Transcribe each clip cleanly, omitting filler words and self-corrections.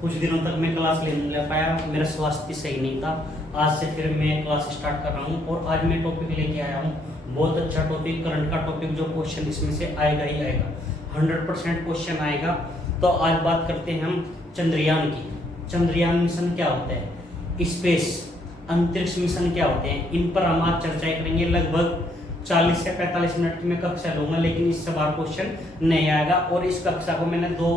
कुछ दिनों तक मैं क्लास नहीं ले पाया, मेरा स्वास्थ्य सही नहीं था। आज से फिर मैं क्लास स्टार्ट कर रहा हूँ और आज मैं टॉपिक लेके आया हूँ बहुत अच्छा टॉपिक, करंट का टॉपिक, जो क्वेश्चन इसमें से आएगा ही आएगा, 100% क्वेश्चन आएगा। तो आज बात करते हैं हम चंद्रयान की। चंद्रयान मिशन क्या होता है, स्पेस अंतरिक्ष मिशन क्या होते हैं, इन पर हम आज चर्चा करेंगे। लगभग 40 से 45 मिनट की मैं कक्षा लूंगा, लेकिन इससे बाहर क्वेश्चन नहीं आएगा। और इस कक्षा को मैंने 2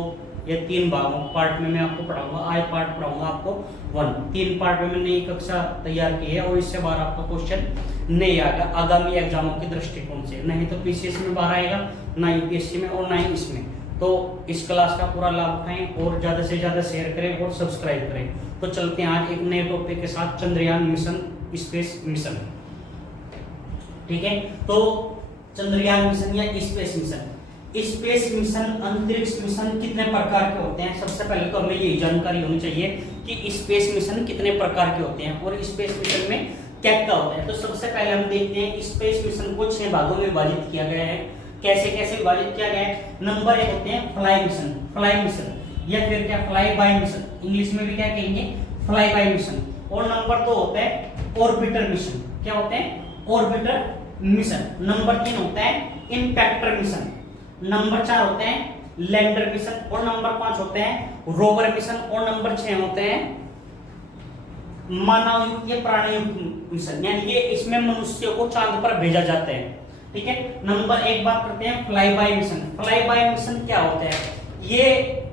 या 3 भागों पार्ट में मैं आपको पढ़ाऊंगा। आज पार्ट पढ़ाऊंगा आपको 1, 3 पार्ट में मैंने ये कक्षा तैयार की है और इससे बाहर आपका क्वेश्चन नहीं आएगा आगामी एग्जामों के दृष्टिकोण से। नहीं तो पीसीएस में बाहर आएगा, ना यूपीएससी में और ना ही इसमें। तो इस क्लास का पूरा लाभ उठाएं और ज्यादा से ज्यादा शेयर करें और सब्सक्राइब करें। तो चलते हैं आज एक नए टॉपिक के साथ, चंद्रयान मिशन, स्पेस मिशन। ठीक है, तो चंद्रयान मिशन या स्पेस मिशन। स्पेस मिशन, अंतरिक्ष मिशन कितने प्रकार के होते हैं? सबसे पहले तो हमें यही जानकारी होनी चाहिए कि स्पेस मिशन कितने प्रकार के होते हैं और स्पेस मिशन में क्या क्या होता है। तो सबसे पहले हम देखते हैं स्पेस मिशन को 6 भागों में विभाजित किया गया है। कैसे कैसे विभाजित किया गया है? नंबर 1 होते हैं फ्लाई मिशन, फ्लाई मिशन या फिर क्या फ्लाई बाय मिशन, इंग्लिश में भी क्या कहेंगे, फ्लाई बाय मिशन। और नंबर 2 होता है ऑर्बिटर मिशन। क्या होते हैं? Orbiter mission. नंबर 3 होता है इंपैक्टर मिशन। नंबर 4 होते हैं लैंडर मिशन और नंबर 5 होते हैं रोवर मिशन और नंबर 6 होते हैं मानव युक्त या प्राणी युक्त मिशन, यानी ये इसमें मनुष्यों को चांद पर भेजा जाता है। ठीक है, नंबर 1 बात करते हैं fly bye mission. Fly bye mission क्या होता है? ये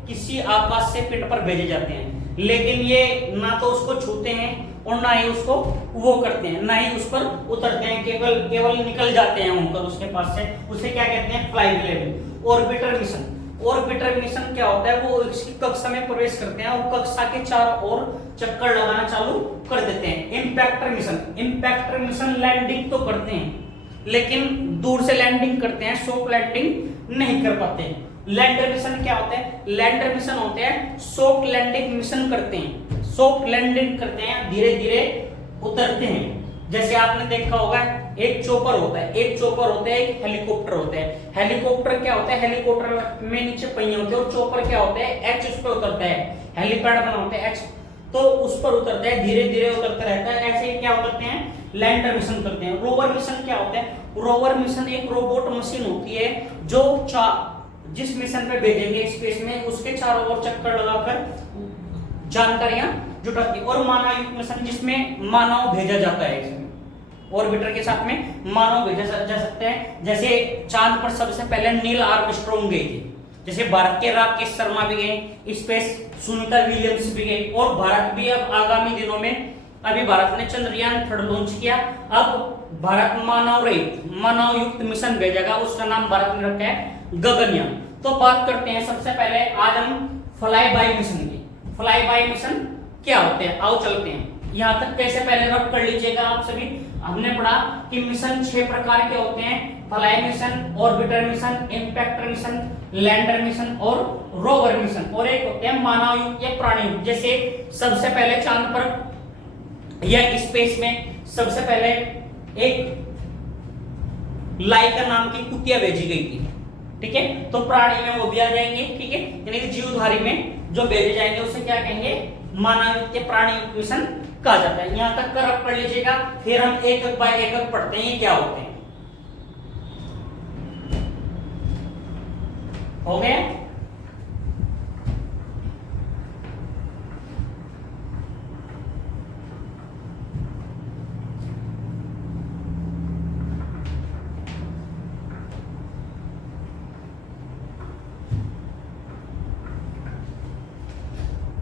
किसी आकाश से पिंड पर भेजे जाते हैं, लेकिन ये ना तो उसको छूते हैं और ना ही उसको वो करते हैं, ना ही उस पर उतरते हैं, केवल निकल जाते हैं उनकर उसके पास से। उसे क्या कहते हैं? Fly bye. Orbiter mission, orbiter mission क्या होता है? वो इसकी कक्षा में प्रवेश करते हैं और कक्षा के चारों ओर चक्कर लगाना चालू कर देते हैं। Impactor mission, impactor mission landing तो करते हैं लेकिन दूर से लैंडिंग करते हैं, सॉफ्ट लैंडिंग नहीं कर पाते हैं। लैंडर मिशन क्या होते हैं? लैंडर मिशन होते हैं सॉफ्ट लैंडिंग मिशन करते हैं, सॉफ्ट लैंडिंग करते हैं, धीरे धीरे उतरते हैं। जैसे आपने देखा होगा एक चॉपर होता है, एक चॉपर होता है, एक हेलीकॉप्टर होता है। हेलीकॉप्टर क्या होता है? हेलीकॉप्टर में नीचे पहिए होते हैं और चॉपर क्या होता है? एच उस पर उतरता है, हेलीपैड बना होता है एच, तो उस पर उतरता है, धीरे धीरे उतरता रहता है। ऐसे ही क्या करते हैं? लैंडर मिशन करते हैं। रोवर मिशन क्या होता है? रोवर मिशन एक रोबोट मशीन होती है जो जिस मिशन पे भेजेंगे स्पेस में उसके चारों ओर चक्कर लगाकर जानकारियां जुटाती है। और मानव युक्त मिशन जिसमें मानव भेजा जाता है, इसमें ऑर्बिटर के साथ में मानव भेजा जा सकते हैं। जैसे चांद पर सबसे पहले नील आर्मस्ट्रॉन्ग गए थे, जैसे भारत के राकेश शर्मा भी गए, स्पेस सुनीता विलियम्स भी गए, और भारत भी अब आगामी दिनों में, अभी भारत ने चंद्रयान 3 लॉन्च किया। अब भारत मानव रहित, मानव युक्त मिशन भेजेगा, उसका नाम भारत ने रखा है गगनयान। तो बात करते हैं सबसे पहले आज हम फ्लाई बाय मिशन की। फ्लाई बाय मिशन क्या होते हैं? आओ चलते हैं। यहाँ तक कैसे पहले नोट कर लीजिएगा आप सभी। हमने पढ़ा कि मिशन 6 प्रकार के होते हैं, fly mission, orbiter mission, impactor mission, lander mission और रोवर मिशन। और एक होते हैं मानव युक्त या प्राणी युक्त। जैसे सबसे पहले चांद पर या स्पेस में सबसे पहले एक लाइका नाम की कुतिया भेजी गई थी। ठीक है, तो प्राणी में वो भी आ जाएंगे। ठीक है, यानी कि जीवधारी में जो भेजे जाएंगे उसे क्या कहेंगे? मानव युक्त या प्राणी युक्त मिशन कहा जाता है। यहां तक कर पढ़ लीजिएगा, फिर हम एक एक बाय एक पढ़ते हैं ये क्या होते हैं। हो गया?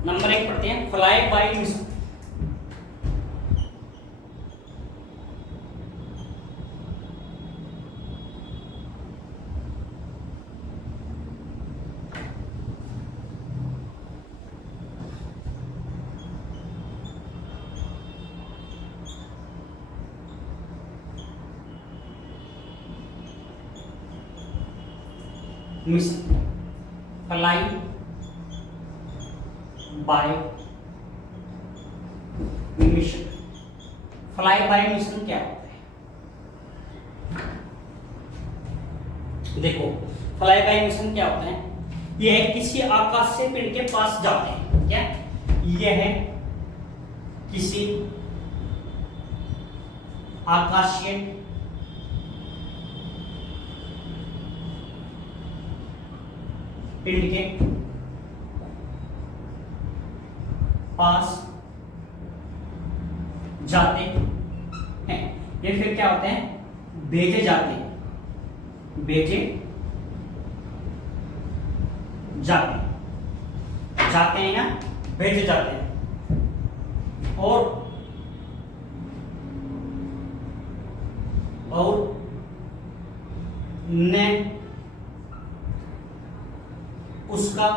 नंबर 1 पढ़ते हैं fly bye mission. Mission, fly bye mission. Fly bye mission क्या होता है? देखो फ्लाई बाय मिशन क्या होता है? यह किसी आकाशीय पिंड के पास जाते हैं। क्या? यह किसी आकाशीय पिंड के पास जाते हैं। ये फिर क्या होते हैं? भेजे जाते हैं, भेजे जाते हैं, जाते हैं या भेजे जाते हैं। और ने उसका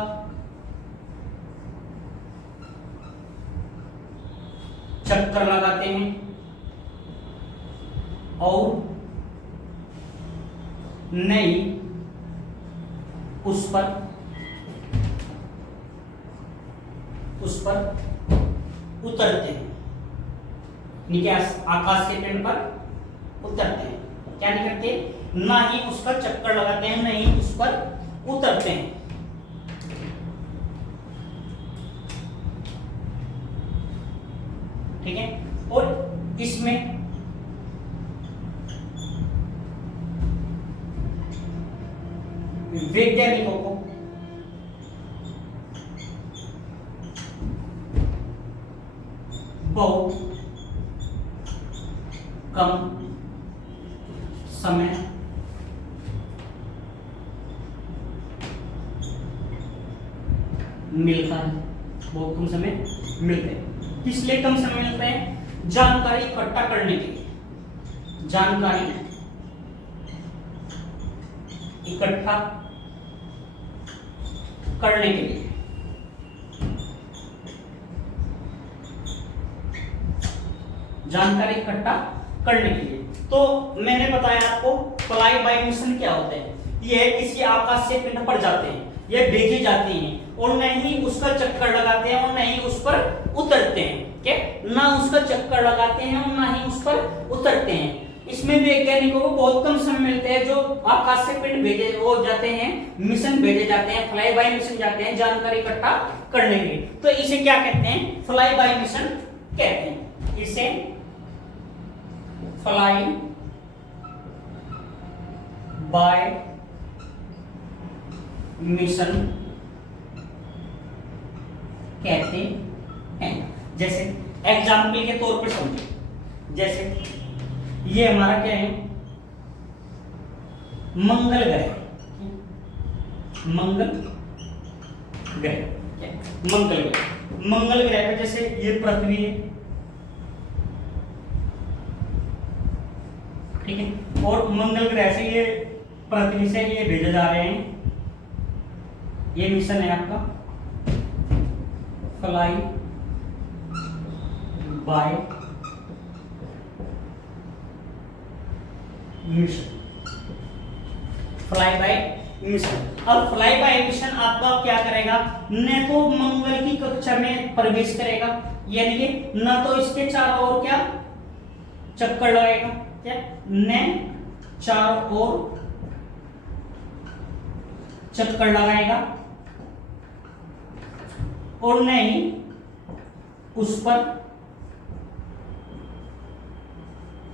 चक्कर लगाते हैं और नहीं उस पर उतरते हैं। आकाश के पिंड पर उतरते हैं। क्या नहीं करते? ना ही उसका चक्कर लगाते हैं, नहीं उस पर उतरते हैं। ठीक है। और इसमें वैज्ञानिकों को बहुत कम समय मिलता है, बहुत कम समय मिलते हैं। किस लिए कम समय मिलता है? जानकारी इकट्ठा करने के लिए, जानकारी इकट्ठा करने के लिए। जानकारी इकट्ठा करने के लिए। तो मैंने बताया आपको फ्लाई बाय मिशन क्या होता है। यह किसी आकाशीय पिंड पर जाते हैं, यह भेजे जाती हैं और न ही उसका चक्कर लगाते हैं और न ही उस पर उतरते हैं। क्या? ना उसका चक्कर लगाते हैं और ना ही उस पर उतरते हैं। इसमें वैज्ञानिकों को बहुत कम समय मिलते हैं। जो आकाशीय पिंड भेजे वो जाते हैं, मिशन भेजे जाते हैं, फ्लाई बाय मिशन जाते हैं जानकारी इकट्ठा करने के लिए। तो इसे क्या कहते हैं? फ्लाई बाय मिशन कहते हैं। इसे फ्लाई बाय मिशन कहते हैं। जैसे एग्जाम्पल के तौर पर समझे, जैसे ये हमारा क्या है? मंगल ग्रह। मंगल ग्रह क्या? मंगल ग्रह। मंगल ग्रह पे जैसे ये पृथ्वी है, ठीक है। और मंगल ग्रह से ये पृथ्वी से ये भेजे जा रहे हैं। ये मिशन है आपका fly bye mission. Fly bye mission. अब फ्लाई बाय मिशन आपका क्या करेगा? न तो मंगल की कक्षा में प्रवेश करेगा, यानी कि न तो इसके चारों ओर क्या चक्कर लगाएगा, क्या न चारों ओर चक्कर लगाएगा और न ही उस पर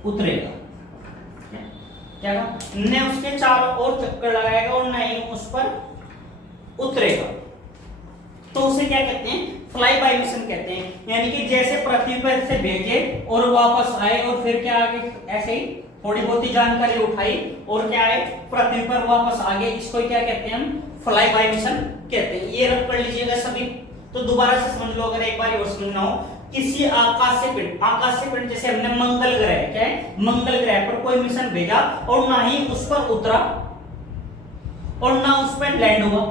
उतरेगा। क्या न उसके चारों ओर चक्कर लगाएगा और न ही उस पर उतरेगा। तो उसे क्या कहते हैं? फ्लाई बाय मिशन कहते हैं। यानी कि जैसे पृथ्वी पर से भेजे और वापस आए और फिर क्या आगे ऐसे ही थोड़ी बहुत ही जानकारी उठाई और क्या आए पृथ्वी पर वापस आ गए। इसको क्या कहते हैं? हम फ्लाई बाय मिशन कहते हैं। ये रख कर लीजिएगा सभी। तो दोबारा से समझ लो, अगर एक बार और समझना हो, किसी आकाशीय पिंड जैसे हमने मंगल ग्रह, क्या है? मंगल ग्रह पर कोई मिशन भेजा और ना ही उस पर उतरा और ना उस पर लैंड हुआ,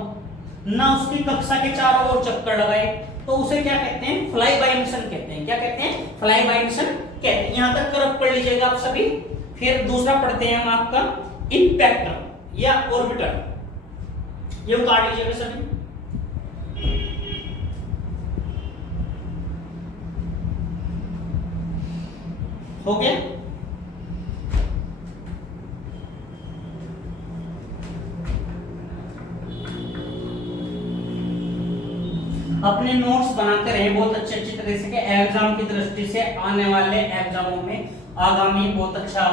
ना उसकी कक्षा के चारों ओर चक्कर लगाए, तो उसे क्या कहते हैं? फ्लाई बाय मिशन कहते हैं। क्या कहते हैं? फ्लाई बाय मिशन कहते हैं। यहां तक करप कर लीजिएगा आप सभी। फिर दूसरा पढ़ते हैं हम आपका इंपैक्टर या ऑर्बिटर। ये उतार लीजिएगा सभी। हो गया? अपने नोट्स बनाते रहे बहुत अच्छी तरह से, एग्जाम की दृष्टि से आने वाले एग्जामों में आगामी बहुत अच्छा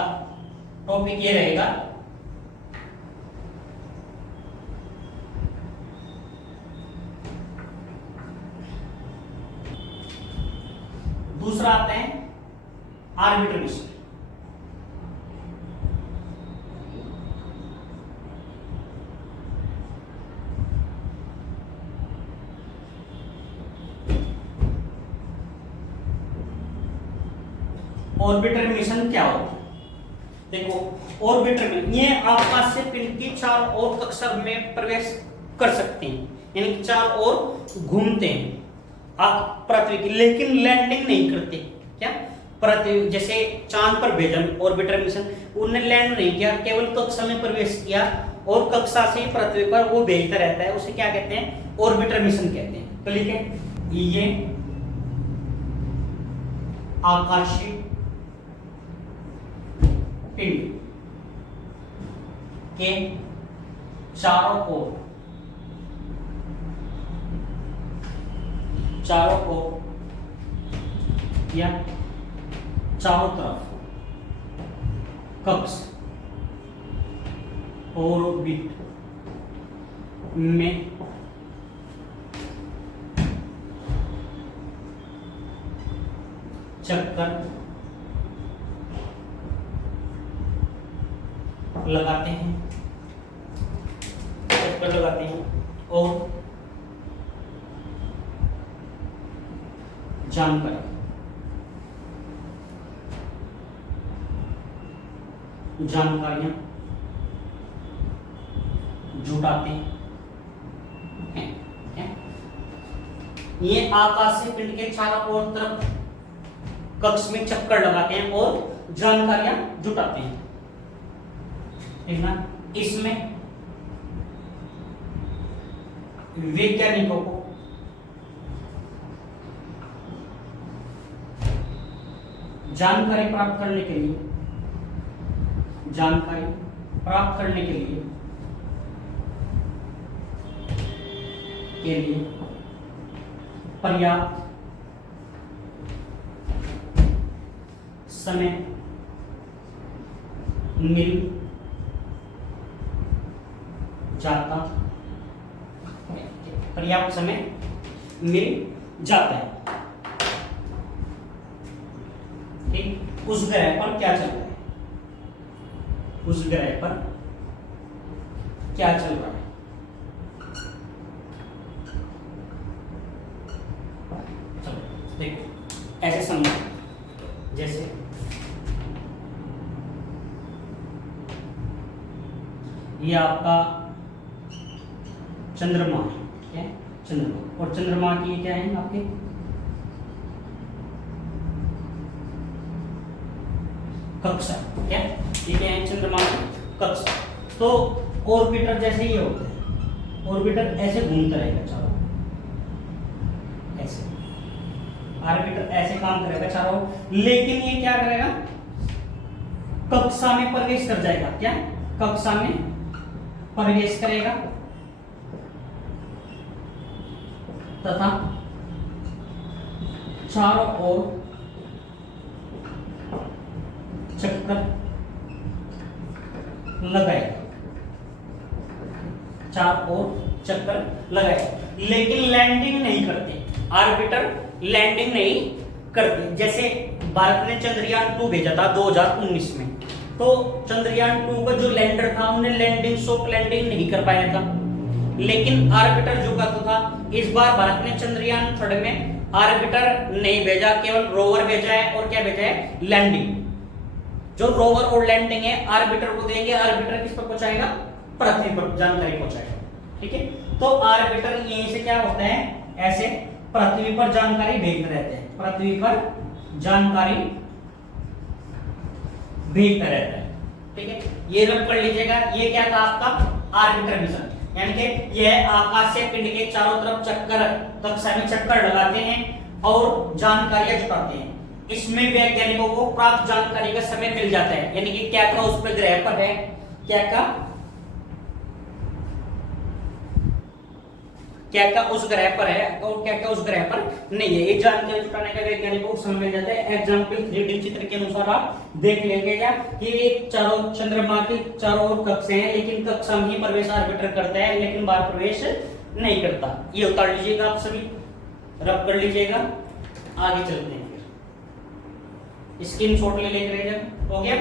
टॉपिक ये रहेगा। दूसरा आता है आर्बिटर मिशन। ऑर्बिटर मिशन क्या होता है? देखो ऑर्बिटर में ये आकाश से पिंड की चार ओर कक्षा में प्रवेश कर सकते हैं, यानी कि चार ओर घूमते हैं पृथ्वी की, लेकिन लैंडिंग नहीं करते। क्या पृथ्वी जैसे चांद पर भेजा ऑर्बिटर मिशन, उन्होंने लैंड नहीं किया, केवल कक्षा में प्रवेश किया और कक्षा से पृथ्वी पर वो भेजता रहता है, उसे क्या कहते हैं? ऑर्बिटर मिशन कहते हैं। तो लिखे ये आकाशीय पिंड के चारों ओर या चारों तरफ कक्ष ऑर्बिट में चक्कर लगाते हैं और जानकारियां जुटाते हैं। ये आकाशीय पिंड के चारों ओर तरफ कक्ष में चक्कर लगाते हैं और जानकारियां जुटाते हैं, ठीक ना। इसमें वैज्ञानिकों को जानकारी प्राप्त करने के लिए पर्याप्त समय मिल जाता है। ठीक, उस ग्रह पर क्या चल रहा है, चलो देखो ऐसे समझो, जैसे ये आपका चंद्रमा है, और चंद्रमा की क्या है आपके कक्षा, क्या ये क्या है? चंद्रमा की कक्षा। तो ऑर्बिटर जैसे ही होता है, ऑर्बिटर ऐसे घूमता रहेगा चारों, ऐसे ऑर्बिटर ऐसे काम करेगा चारों, लेकिन ये क्या करेगा? कक्षा में प्रवेश कर जाएगा। क्या कक्षा में प्रवेश करेगा तथा चारों ओर चक्कर लगाएगा, लेकिन लैंडिंग नहीं करते। ऑर्बिटर लैंडिंग नहीं करते। जैसे भारत ने चंद्रयान 2 भेजा था 2019 में, तो चंद्रयान 2 का जो लैंडर था उन्हें लैंडिंग सॉफ्ट लैंडिंग नहीं कर पाया था, लेकिन ऑर्बिटर जो का तो था। इस बार भारत ने चंद्रयान 3 में ऑर्बिटर नहीं भेजा, केवल रोवर भेजा है। और क्या भेजा है? लैंडिंग। जो रोवर और लैंडिंग है ऑर्बिटर को देंगे, ऑर्बिटर किस पर पहुंचाएगा? पृथ्वी पर जानकारी पहुंचाएगा। ठीक है, तो ऑर्बिटर यहीं से क्या होता है? ऐसे पृथ्वी पर जानकारी भेजते रहते हैं, पृथ्वी पर जानकारी भेजता रहता है। ठीक है, ये नोट कर लीजिएगा। ये क्या था आपका? ऑर्बिटर मिशन, यानी कि यह आकाशीय पिंड के चारों तरफ कक्षा में चक्कर लगाते हैं और जानकारियां जुटाते हैं। इसमें वैज्ञानिकों को प्राप्त जानकारी का समय मिल जाता है, यानी कि क्या उस पर ग्रह पर है, क्या क्या उस ग्रह पर है और क्या क्या उस ग्रह पर नहीं है। ये जानकारी जुटाने का वैज्ञानिकों को समय मिल जाता है। एग्जाम्पल 3D चित्र के अनुसार आप देख लेंगे क्या कि चारों चंद्रमा की चारों ओर कक्षाएं हैं, लेकिन कक्षा में ही प्रवेश आर्बिटर करता है, लेकिन बाहर प्रवेश नहीं करता। ये उतार लीजिएगा, आप सभी रब कर लीजिएगा। आगे चलते हैं, फिर स्क्रीनशॉट ले लेंगे। हो गया।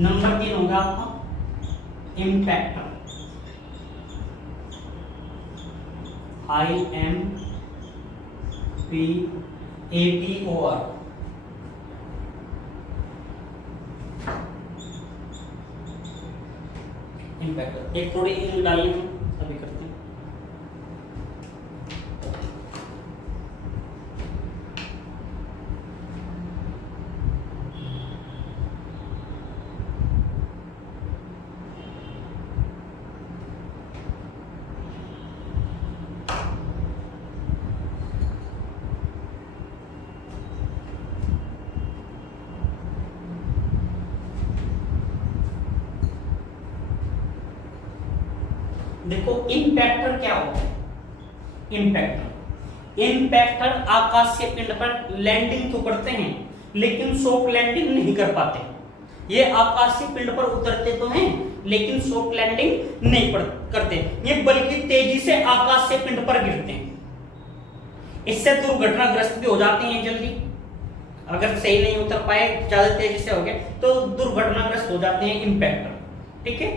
नंबर 3 होगा आपका इम्पैक्टर। IMPACTOR। इम्पैक्टर एक थोड़ी इंक डालिए, अभी करते हैं। देखो इम्पैक्टर क्या होता है। इम्पैक्टर आकाशीय पिंड पर लैंडिंग तो करते हैं, लेकिन सॉफ्ट लैंडिंग नहीं कर पाते। ये आकाशीय पिंड पर उतरते तो हैं, लेकिन सॉफ्ट लैंडिंग नहीं करते। ये बल्कि तेजी से आकाशीय पिंड पर गिरते हैं। इससे दुर्घटनाग्रस्त भी हो जाते हैं जल्दी। अगर सही नहीं उतर पाए, ज्यादा तेजी से हो गए तो दुर्घटनाग्रस्त हो जाते हैं इम्पैक्टर। ठीक है,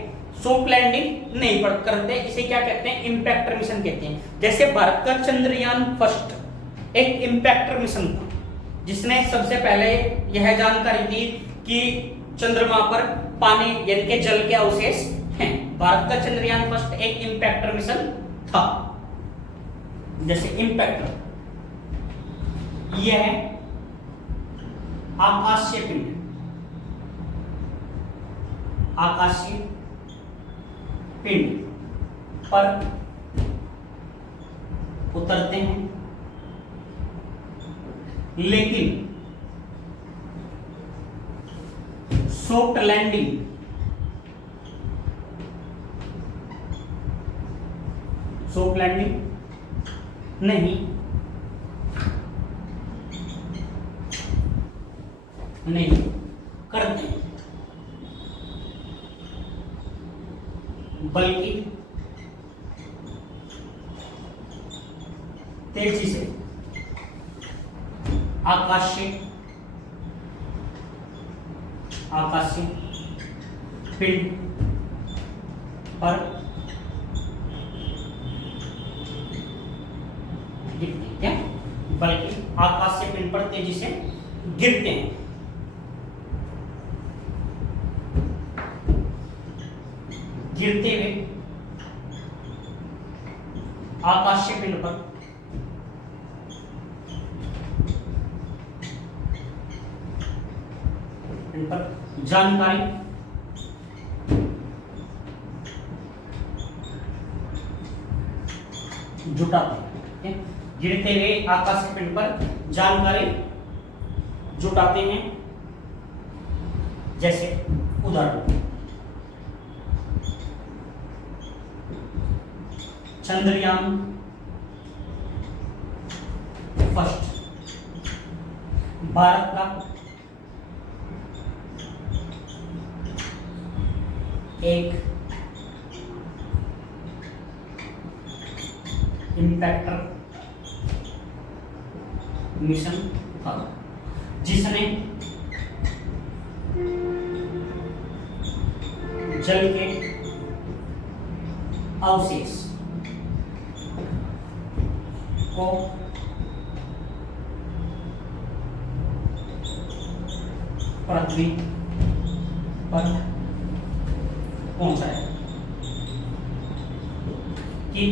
सॉफ्ट लैंडिंग नहीं करते, इसे क्या कहते हैं, इम्पैक्टर मिशन कहते हैं। जैसे भारत का चंद्रयान फर्स्ट एक इम्पैक्टर मिशन था, जिसने सबसे पहले यह जानकारी दी कि चंद्रमा पर पानी यानी कि जल के अवशेष हैं। भारत का चंद्रयान फर्स्ट एक इम्पैक्टर मिशन था। जैसे इम्पैक्टर यह आकाशीय पिंड, आकाशीय पिंड पर उतरते हैं, लेकिन सॉफ्ट लैंडिंग नहीं करते, बल्कि तेजी से आकाशीय पिंड पर गिरते हैं। क्या? बल्कि आकाशीय पिंड पर तेजी से गिरते हैं। गिरते हुए आकाशीय पिंड पर जानकारी जुटाते हैं। गिरते हुए आकाशीय पिंड पर जानकारी जुटाते हैं। जैसे उदाहरण चंद्रयान फर्स्ट भारत का एक इम्पैक्टर मिशन था, जिसने जल के अवशेष को पृथ्वी पर पहुंचाया कि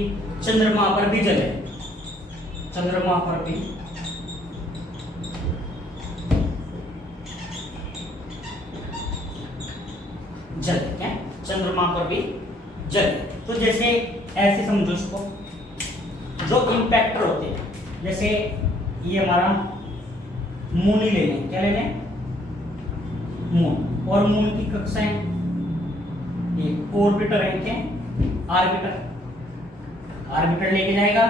चंद्रमा पर भी जल है, चंद्रमा पर भी जल है। क्या चंद्रमा पर भी जल है। तो जैसे ऐसे समझो इसको, जो इंपैक्टर होते हैं, जैसे ये हमारा मून ही ले लें, क्या ले लें, मून, और मून की कक्षाएं, ये ऑर्बिटर है, क्या आर्बिटर, आर्बिटर लेके जाएगा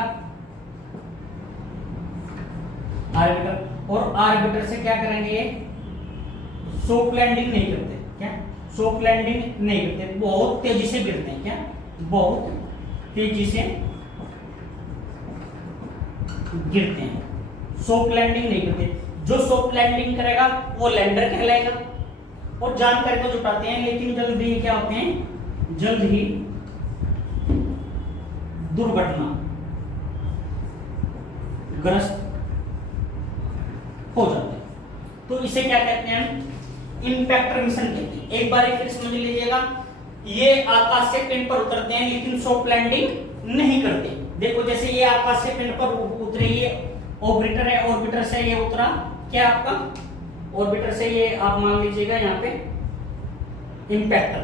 आर्बिटर, और आर्बिटर से क्या करेंगे, ये सॉफ्ट लैंडिंग नहीं करते, क्या सॉफ्ट लैंडिंग नहीं करते, बहुत तेजी से गिरते हैं, क्या बहुत तेजी से गिरते हैं, सॉफ्ट लैंडिंग नहीं करते। जो सॉफ्ट लैंडिंग करेगा वो लैंडर कहलाएगा, और जानकारी तो जुटाते हैं, लेकिन जल्द ही क्या होते हैं, जल्द ही दुर्घटना ग्रस्त हो जाते हैं। तो इसे क्या कहते हैं, इंपैक्टर मिशन कहते हैं। एक बार फिर समझ लीजिएगा, ये आकाश से पिंड पर उतरते हैं लेकिन सॉफ्ट लैंडिंग नहीं करते। देखो जैसे ये आकाश से पिंड पर उतरे, ये ऑर्बिटर है, ऑर्बिटर से ये उतरा, क्या आपका ऑर्बिटर से ये आप मान लीजिएगा यहाँ पे इंपैक्टर,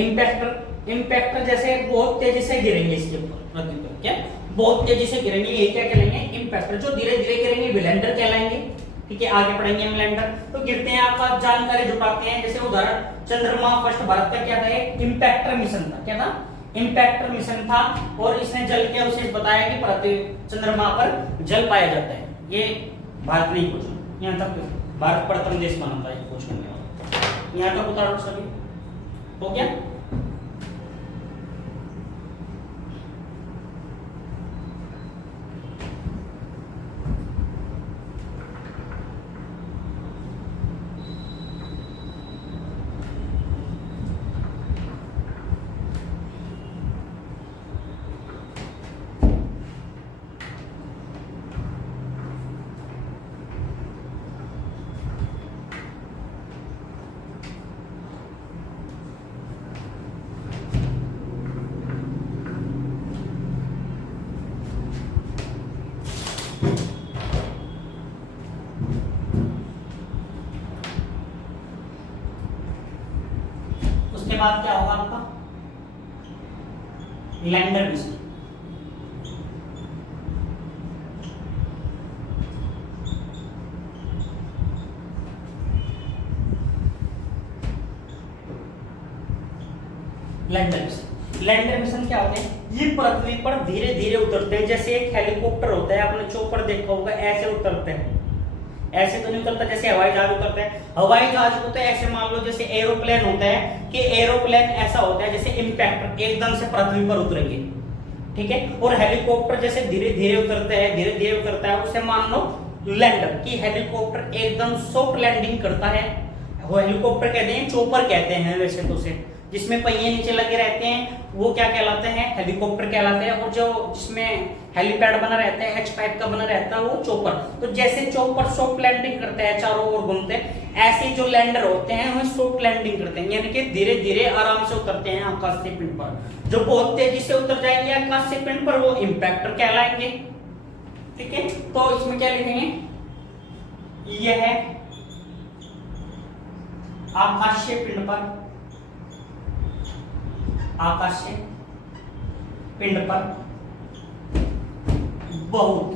इंपैक्टर इंपैक्टर जैसे बहुत तेजी से गिरेंगे इसके ऊपर पृथ्वी पर, क्या बहुत तेजी से गिरेंगे, ये क्या कहलाएंगे, इंपैक्टर। जो धीरे धीरे गिरेंगे वे लैंडर कहलाएंगे। ठीक है, आगे पढ़ेंगे हम लैंडर। तो गिरते हैं, आपका जानकारी जुटाते हैं। जैसे उदाहरण, चंद्रमा फर्स्ट भारत का क्या था, इंपैक्टर मिशन था, क्या था, इंपैक्टर मिशन था, और इसने जल के उसे बताया कि पृथ्वी चंद्रमा पर जल पाया जाता है। ये भारत नहीं पूछा, यहाँ तक भारत प्रथम देश बना था ये पूछने में। यहाँ तक उतारो सभी, हो गया। उसके बाद क्या होगा आपका, लैंडर मिशन। लैंडर मिशन क्या होते हैं, ये पृथ्वी पर धीरे धीरे उतरते हैं। जैसे एक हेलीकॉप्टर होता है, आपने चौपर देखा होगा, ऐसे उतरते हैं, ऐसे तो नहीं उतरता जैसे हवाई जहाज उतरता है। हवाई जहाज को तो ऐसे मान लो जैसे एरोप्लेन होता है, कि एरोप्लेन ऐसा होता है जैसे इंपैक्टर एकदम से पृथ्वी पर उतरेंगे। ठीक है, और हेलीकॉप्टर जैसे धीरे धीरे उतरते हैं, धीरे धीरे उतरता है, उसे मान लो लैंडर, कि हेलीकॉप्टर एकदम सॉफ्ट लैंडिंग करता है। वो हेलीकॉप्टर कहते हैं, चोपर कहते हैं वैसे तो उसे, जिसमें पहिए नीचे लगे रहते हैं, वो क्या कहलाते हैं, हेलीकॉप्टर कहलाते हैं। और जो जिसमें हेलीपैड बना रहता है, एच टाइप का बना रहता है, वो चोपर। तो जैसे चोपर सॉफ्ट लैंडिंग करते हैं, चारों ओर घूमते हैं, ऐसे जो लैंडर होते हैं वो सॉफ्ट लैंडिंग करते हैं, यानी कि धीरे धीरे आराम से उतरते हैं आकाश से पिंड पर। जो बहुत तेजी से उतर जाएंगे आकाश से पिंड पर, वो इंपैक्टर कहलाएंगे। ठीक है, तो इसमें क्या लिखेंगे, यह है आकाशीय पिंड पर, आकाशीय पिंड पर बहुत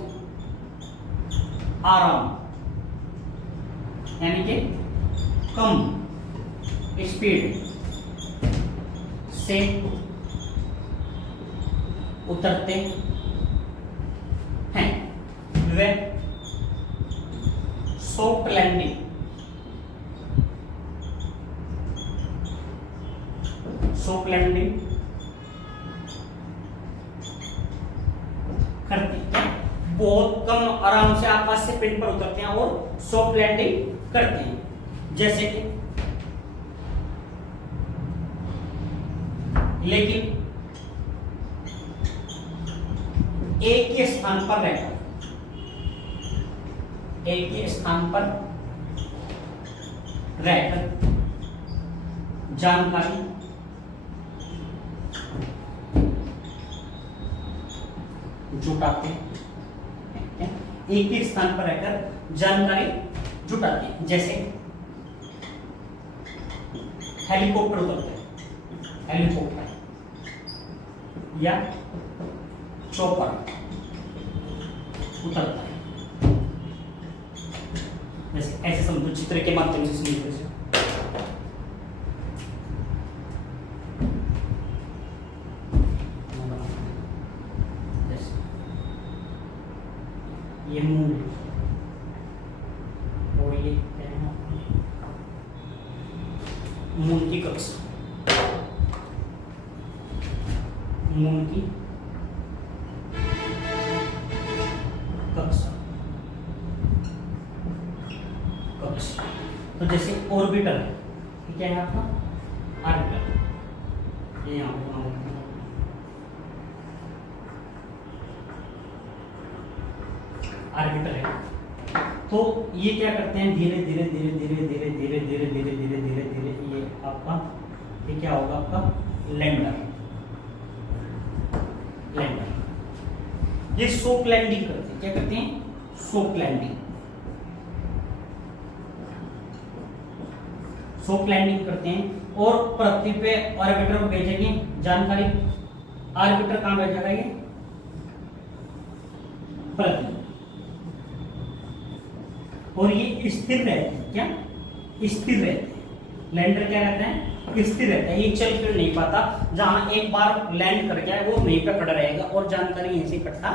आराम, यानी कि कम स्पीड से उतरते हैं। वे सॉफ्ट लैंडिंग करते हैं, बहुत कम आराम से आकाश से पिंड पर उतरते हैं और सॉफ्ट लैंडिंग करते हैं। जैसे कि लेकिन एक ही स्थान पर रहकर, एक ही स्थान पर रहकर जानकारी जुटाते हैं, एक ही स्थान पर रहकर जानकारी जुटाते हैं। जैसे हेलीकॉप्टर उतरता है, हेलीकॉप्टर या चॉपर उतरता है। जैसे ऐसे समझो, चित्र के माध्यम से समझो। ये मून और ये मून की कक्षा, मून की कक्षा, कक्षा। तो जैसे ऑर्बिटर है, क्या है आपका ऑर्बिटर, ये यहाँ ऑर्बिटर है। तो ये क्या करते हैं, धीरे धीरे धीरे धीरे धीरे धीरे धीरे धीरे धीरे धीरे धीरे ये आपका, ये क्या होगा आपका लैंडर, लैंडर। ये सॉफ्ट लैंडिंग करते हैं, क्या करते हैं, सॉफ्ट लैंडिंग, सॉफ्ट लैंडिंग करते हैं और पृथ्वी पे ऑर्बिटर को भेजेंगे जानकारी। ऑर्बिटर कहां भेजेगा, ये पृथ्वी, और ये स्थिर रहते हैं, क्या स्थिर रहते हैं। लैंडर क्या रहता है, स्थिर रहता है, ये चल फिर नहीं पाता। जहां एक बार लैंड कर गया वो वहीं पे खड़ा रहेगा और जानकारी यहीं से इकट्ठा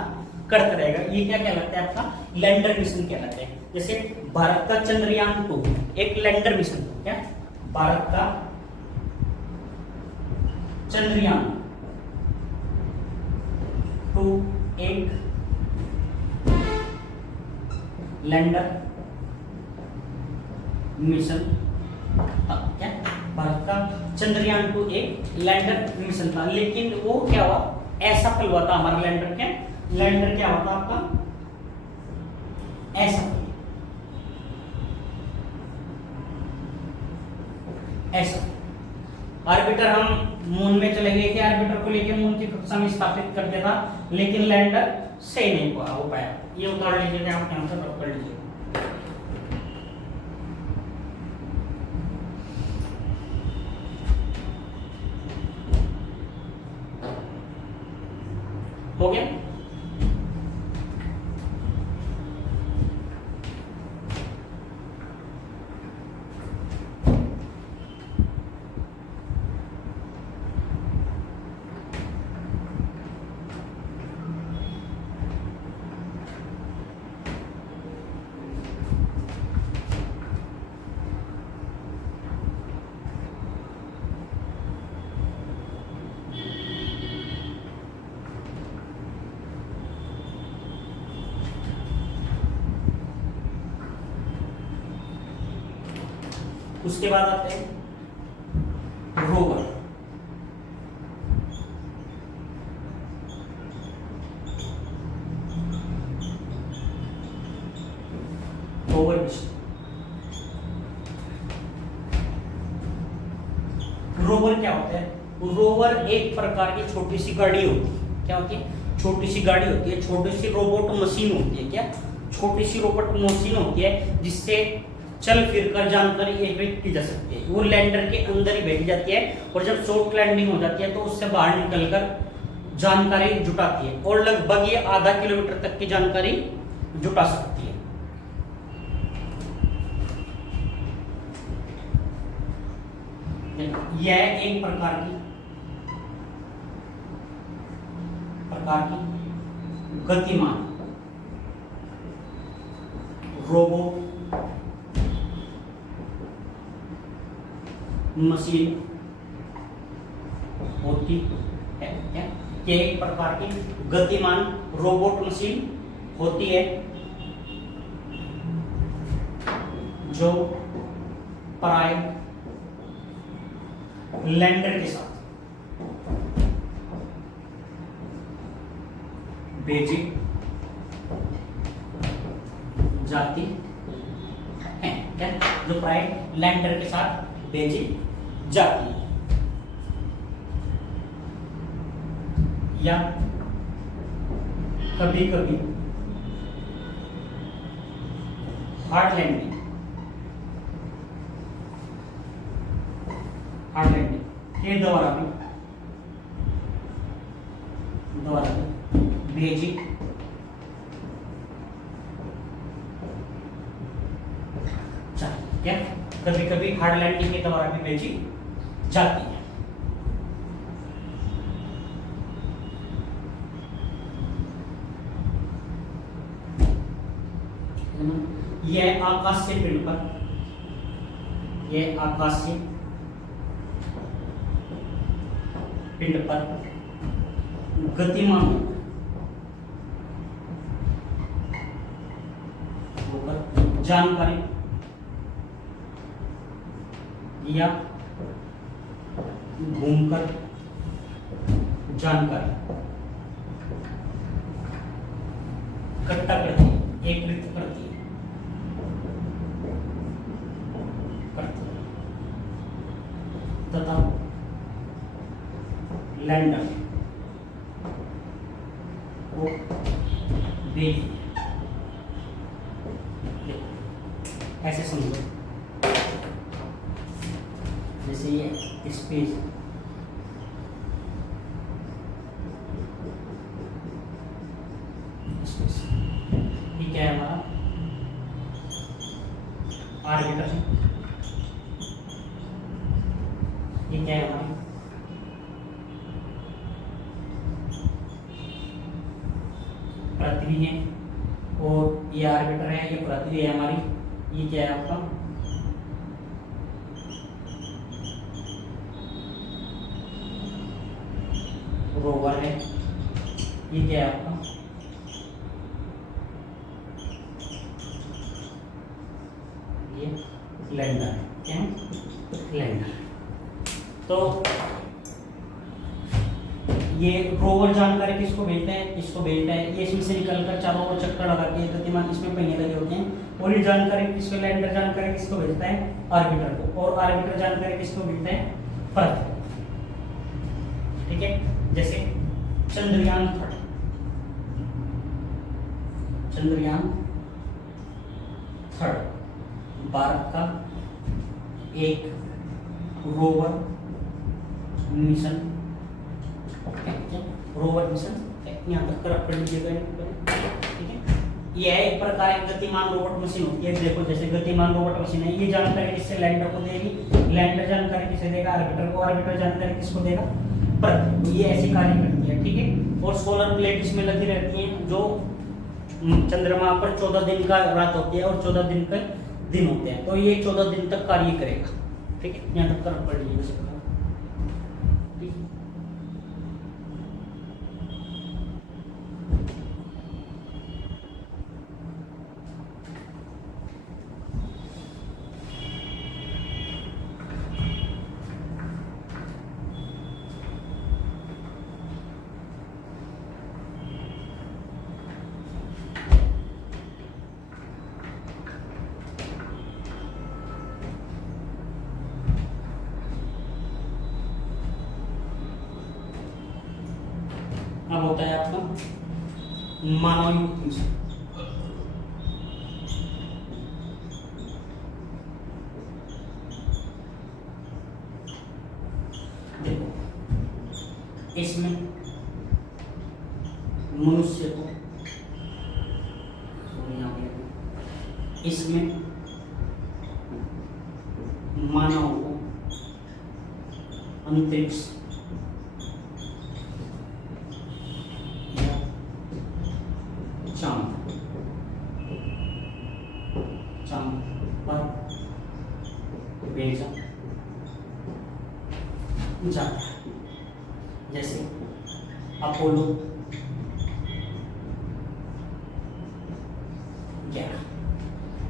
करता रहेगा। ये क्या कहलाता है, आपका लैंडर मिशन कहलाता है। जैसे भारत का चंद्रयान 2 एक लैंडर मिशन, क्या भारत का चंद्रयान 2 एक लैंडर मिशन था। क्या भारत का चंद्रयान 2 एक लैंडर मिशन था, लेकिन वो क्या हुआ, असफल हुआ था हमारा लैंडर। क्या लैंडर क्या होता आपका, असफल, असफल। ऑर्बिटर हम मून में चले गए थे, ऑर्बिटर को लेकर मून की कक्षा में स्थापित कर दिया था, लेकिन लैंडर सही नहीं हो पाया। ये उतार लीजिए, आप ध्यान से कर लीजिए। हो गया। उसके बाद आते हैं रोवर। रोवर मिशन, रोवर क्या होता है, रोवर एक प्रकार की छोटी सी गाड़ी होती है। क्या होती है, छोटी सी गाड़ी होती है, छोटी सी रोबोट मशीन होती है। क्या छोटी सी रोबोट मशीन होती है जिससे चल फिरकर जानकारी एकत्रित की जा सकती है। वो लैंडर के अंदर ही भेजी जाती है और जब सॉफ्ट लैंडिंग हो जाती है तो उससे बाहर निकलकर जानकारी जुटाती है और लगभग ये आधा किलोमीटर तक की जानकारी जुटा सकती है। यह एक प्रकार की गतिमान रोबो मशीन होती है। क्या एक प्रकार की गतिमान रोबोट मशीन होती है जो पराये लैंडर के साथ भेजी जाती है। क्या जो पराये लैंडर के साथ भेजी जाती है या कभी कभी हार्ड लैंडिंग हार्ड लैंडिंग के द्वारा भी भेजी क्या कभी कभी हार्ड लैंडिंग के द्वारा भी भेजी जाती है। यह आकाशीय पिंड पर गतिमान होकर जानकारी या घूमकर जानकारी इकट्ठा करती है, एकत्रित करती है तथा लैंडर को भेज ऐसे समझो, जैसे ये स्पेस ये क्या है हमारा आर्बिटर है, ये क्या है हमारी पृथ्वी है, और ये आर्बिटर है, ये पृथ्वी है हमारी, ये क्या है आपका रोवर है, ये क्या है आपका ये लैंडर है, क्या है लैंडर। तो ये रोवर जानकारी किसको भेजता है, इसको भेजता है, ये इसमें से निकलकर चारों ओर चक्कर लगा के गतिमान इसमें पहिए लगे होते हैं, और ये जानकारी किसको लैंडर जानकारी किसको भेजता है आर्बिटर को, और आर्बिटर जानकारी किसको भेजता है पृथ्वी। ठीक है, जैसे चंद्रयान थर्ड भारत का एक रोवर मिशन यहाँ तक कर पढ़ लीजिएगा। ठीक है, यह एक प्रकार एक गतिमान रोबोट मशीन होती है। देखो जैसे गतिमान रोबोट मशीन है, ये जानकारी किससे लैंडर को देगी, लैंडर जानकारी किसे देगा आर्बिटर को, आर्बिटर जानकारी किसको देगा पृथ्वी। ये ऐसी कार्य करती है। ठीक है, और सोलर प्लेट इसमें लगी रहती हैं, जो चंद्रमा पर 14 दिन का रात होती है और 14 दिन का दिन होते हैं, तो ये 14 दिन तक कार्य करेगा। ठीक है, यहाँ तक कर पढ़ लीजिए। अब होता है आपका मानव युक्त मिशन। देखो इसमें मनुष्य को, इसमें मानव को अंतरिक्ष चांद पर भेजा जाता है। जैसे अपोलो 11,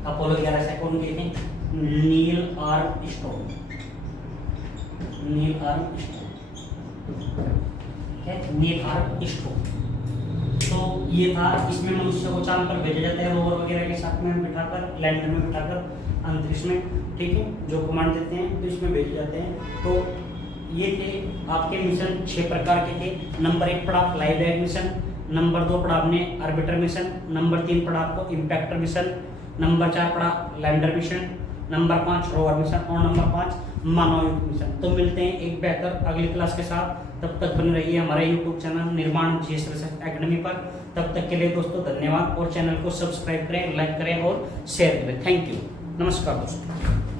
अपोलो 11 से कौन गए थे, नील आर्मस्ट्रॉन्ग, नील आर्मस्ट्रॉन्ग। तो ये था, इसमें मनुष्य को चांद पर भेजा जाता है रोवर वगैरह के साथ में बिठाकर, लैंडर में बिठाकर अंतरिक्ष में। ठीक है, जो कमांड देते हैं तो इसमें भेजे जाते हैं। तो ये थे आपके मिशन 6 प्रकार के थे। नंबर 1 पढ़ा फ्लाई बैक मिशन, नंबर 2 पढ़ा आपने आर्बिटर मिशन, नंबर 3 पढ़ा आपको इम्पैक्टर मिशन, नंबर 4 पढ़ा lander mission, number 5 rover mission और नंबर 5 मानव मिशन। तो मिलते हैं एक बेहतर अगली क्लास के साथ, तब तक बने रहिए हमारे यूट्यूब चैनल निर्माण जीएस रिसर्च एकेडमी पर। तब तक के लिए दोस्तों धन्यवाद, और चैनल को सब्सक्राइब करें, लाइक करें और शेयर करें। थैंक यू, नमस्कार दोस्तों।